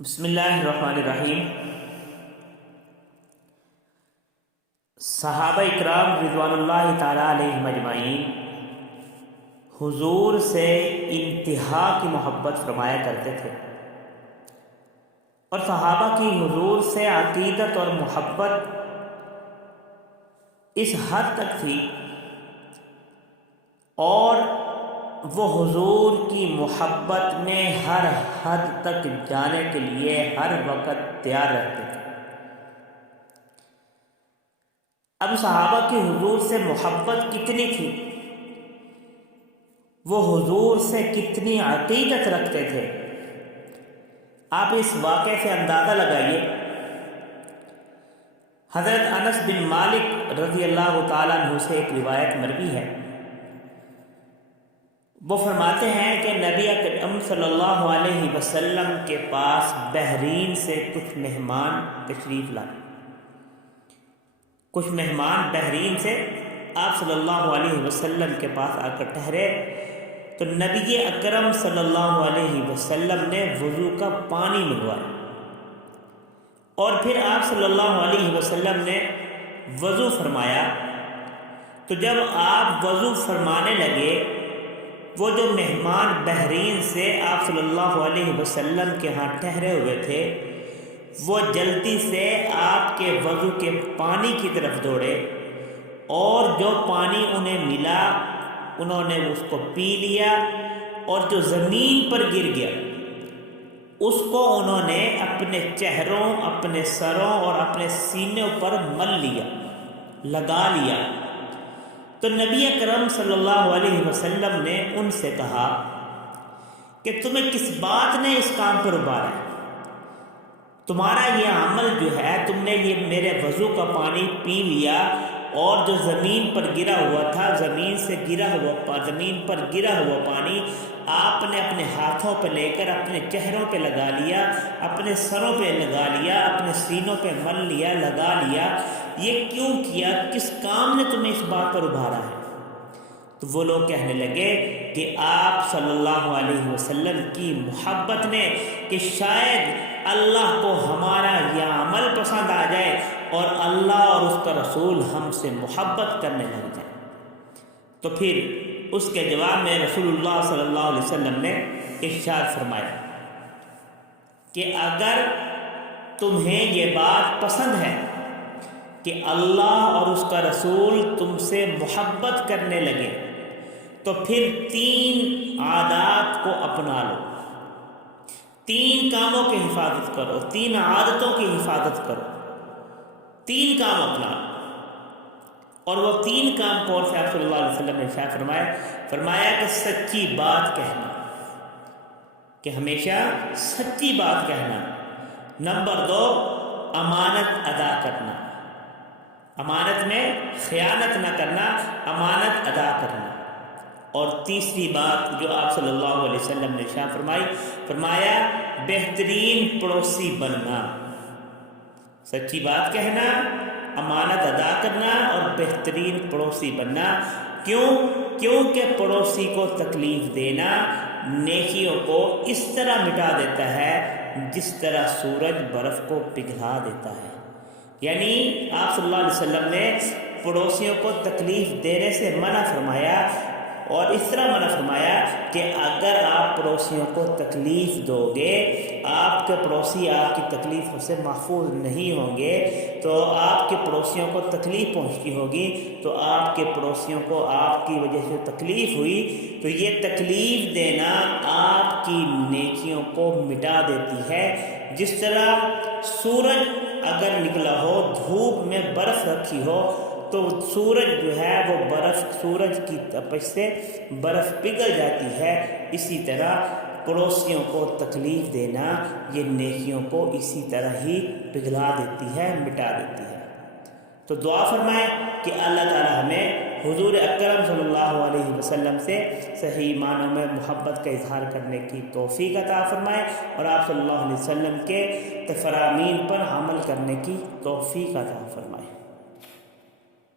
بسم اللہ الرحمن الرحیم۔ صحابہ اکرام رضوان اللہ تعالیٰ علیہم اجمعین حضور سے انتہا کی محبت فرمایا کرتے تھے، اور صحابہ کی حضور سے عقیدت اور محبت اس حد تک تھی، اور وہ حضور کی محبت میں ہر حد تک جانے کے لیے ہر وقت تیار رہتے تھے۔ اب صحابہ کی حضور سے محبت کتنی تھی، وہ حضور سے کتنی عقیدت رکھتے تھے، آپ اس واقعے سے اندازہ لگائیے۔ حضرت انس بن مالک رضی اللہ تعالیٰ عنہ سے ایک روایت مروی ہے، وہ فرماتے ہیں کہ نبی اکرم صلی اللہ علیہ وسلم کے پاس بحرین سے کچھ مہمان تشریف لائے۔ کچھ مہمان بحرین سے آپ صلی اللہ علیہ وسلم کے پاس آ کر ٹھہرے، تو نبی اکرم صلی اللہ علیہ وسلم نے وضو کا پانی منگوایا، اور پھر آپ صلی اللہ علیہ وسلم نے وضو فرمایا۔ تو جب آپ وضو فرمانے لگے، وہ جو مہمان بحرین سے آپ صلی اللہ علیہ وسلم کے ہاں ٹھہرے ہوئے تھے، وہ جلدی سے آپ کے وضو کے پانی کی طرف دوڑے، اور جو پانی انہیں ملا انہوں نے اس کو پی لیا، اور جو زمین پر گر گیا اس کو انہوں نے اپنے چہروں، اپنے سروں اور اپنے سینوں پر مل لیا، لگا لیا۔ تو نبی اکرم صلی اللہ علیہ وسلم نے ان سے کہا کہ تمہیں کس بات نے اس کام پر ابھارا ہے؟ تمہارا یہ عمل جو ہے، تم نے یہ میرے وضو کا پانی پی لیا، اور جو زمین پر گرا ہوا تھا، زمین پر گرا ہوا پانی آپ نے اپنے ہاتھوں پہ لے کر اپنے چہروں پہ لگا لیا، اپنے سروں پہ لگا لیا، اپنے سینوں پہ مل لیا، لگا لیا۔ یہ کیوں کیا؟ کس کام نے تمہیں اس بات پر ابھارا ہے؟ تو وہ لوگ کہنے لگے کہ آپ صلی اللہ علیہ وسلم کی محبت نے، کہ شاید اللہ کو ہمارا یہ عمل پسند آ جائے اور اللہ اور اس کا رسول ہم سے محبت کرنے لگ جائے۔ تو پھر اس کے جواب میں رسول اللہ صلی اللہ علیہ وسلم نے ارشاد فرمایا کہ اگر تمہیں یہ بات پسند ہے کہ اللہ اور اس کا رسول تم سے محبت کرنے لگے، تو پھر 3 عادات کو اپنا لو، 3 کاموں کی حفاظت کرو، 3 عادتوں کی حفاظت کرو، 3 کام اپنا لو۔ اور وہ 3 کام کون سے؟ آپ صلی اللہ علیہ وسلم نے فرمایا کہ سچی بات کہنا، کہ ہمیشہ سچی بات کہنا۔ نمبر 2، امانت ادا کرنا، امانت میں خیانت نہ کرنا، امانت ادا کرنا۔ اور تیسری بات جو آپ صلی اللہ علیہ وسلم نے فرمایا بہترین پڑوسی بننا، سچی بات کہنا، امانت ادا کرنا اور بہترین پڑوسی بننا۔ کیونکہ پڑوسی کو تکلیف دینا نیکیوں کو اس طرح مٹا دیتا ہے جس طرح سورج برف کو پگھلا دیتا ہے۔ یعنی آپ صلی اللہ علیہ وسلم نے پڑوسیوں کو تکلیف دینے سے منع فرمایا، اور اس طرح منع فرمایا کہ اگر آپ پڑوسیوں کو تکلیف دو گے، آپ کے پڑوسی آپ کی تکلیفوں سے محفوظ نہیں ہوں گے، تو آپ کے پڑوسیوں کو تکلیف پہنچتی ہوگی، تو آپ کے پڑوسیوں کو آپ کی وجہ سے تکلیف ہوئی، تو یہ تکلیف دینا آپ کی نیکیوں کو مٹا دیتی ہے۔ جس طرح سورج اگر نکلا ہو، دھوپ میں برف رکھی ہو، تو سورج جو ہے وہ سورج کی تپش سے برف پگھل جاتی ہے، اسی طرح پڑوسیوں کو تکلیف دینا یہ نیکیوں کو اسی طرح ہی پگھلا دیتی ہے، مٹا دیتی ہے۔ تو دعا فرمائیں کہ اللہ تعالی ہمیں حضور اکرم صلی اللہ علیہ وسلم سے صحیح معنوں میں محبت کا اظہار کرنے کی توفیق عطا فرمائے، اور آپ صلی اللہ علیہ وسلم کے فرامین پر عمل کرنے کی توفیق عطا فرمائے۔